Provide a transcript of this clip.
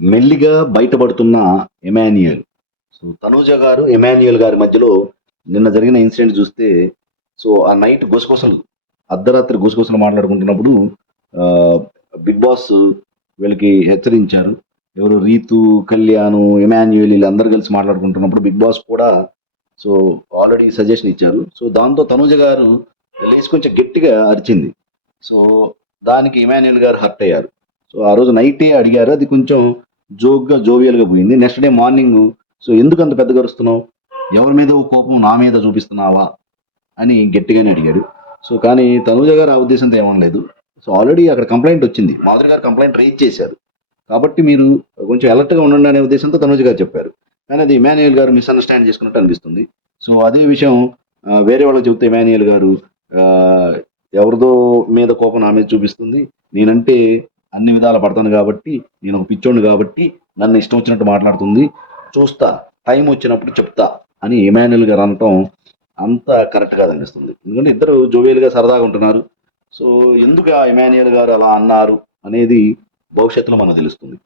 మెల్లిగా బయటపడుతున్న Emmanuel. So Tanuja గారు Emmanuel గారి మధ్యలో నిన్న జరిగిన ఇన్సిడెంట్ చూస్తే, సో ఆ నైట్ గుసగుసలు, అర్ధరాత్రి గుసగుసలు మాట్లాడుకుంటున్నప్పుడు ఆ, బిగ్ బాస్ వీళ్ళకి హెచ్చరించారు. ఎవరు రీతు, కళ్యాణ్, ఎమాన్యుయల్ వీళ్ళందరూ కలిసి మాట్లాడుకుంటున్నప్పుడు బిగ్ బాస్ కూడా సో ఆల్రెడీ సజెషన్ ఇచ్చారు. సో దాంతో తనూజ గారు లేచి కొంచెం గట్టిగా అరిచింది. సో దానికి ఇమాన్యుయల్ గారు హర్ట్ అయ్యారు. సో ఆ రోజు నైటే అడిగారు. అది కొంచెం జోక్గా జోవియల్గా పోయింది. నెక్స్ట్ డే మార్నింగ్ సో ఎందుకు అంత పెద్దగా అరుస్తున్నావు, ఎవరి మీద కోపం నా మీద చూపిస్తున్నావా అని గట్టిగానే అడిగాడు. సో కానీ తనూజ గారు ఆ ఉద్దేశంతో ఏమనలేదు. సో ఆల్రెడీ అక్కడ కంప్లైంట్ వచ్చింది, మాధురి గారు కంప్లైంట్ రైజ్ చేశారు. కాబట్టి మీరు కొంచెం అలర్ట్గా ఉండండి అనే ఉద్దేశంతో తనూజ గారు చెప్పారు. కానీ అది ఇమాన్యుయల్ గారు మిస్అండర్స్టాండ్ చేసుకున్నట్టు అనిపిస్తుంది. సో అదే విషయం వేరే వాళ్ళకి చెబితే ఇమాన్యుయల్ గారు ఆ, ఎవరిదో మీద కోపం నా మీద చూపిస్తుంది, నేనంటే అన్ని విధాలు పడతాను కాబట్టి, నేను ఒక పిచ్చోడిని కాబట్టి నన్ను ఇష్టం వచ్చినట్టు మాట్లాడుతుంది, చూస్తా, టైం వచ్చినప్పుడు చెప్తా అని ఇమాన్యుయల్ గారు అనటం అంత కరెక్ట్ కాదనిపిస్తుంది. ఎందుకంటే ఇద్దరు జోవియల్గా సరదాగా ఉంటున్నారు. సో ఎందుకు ఆ ఇమాన్యుయల్ గారు అలా అన్నారు అనేది భవిష్యత్తులో మనకు తెలుస్తుంది.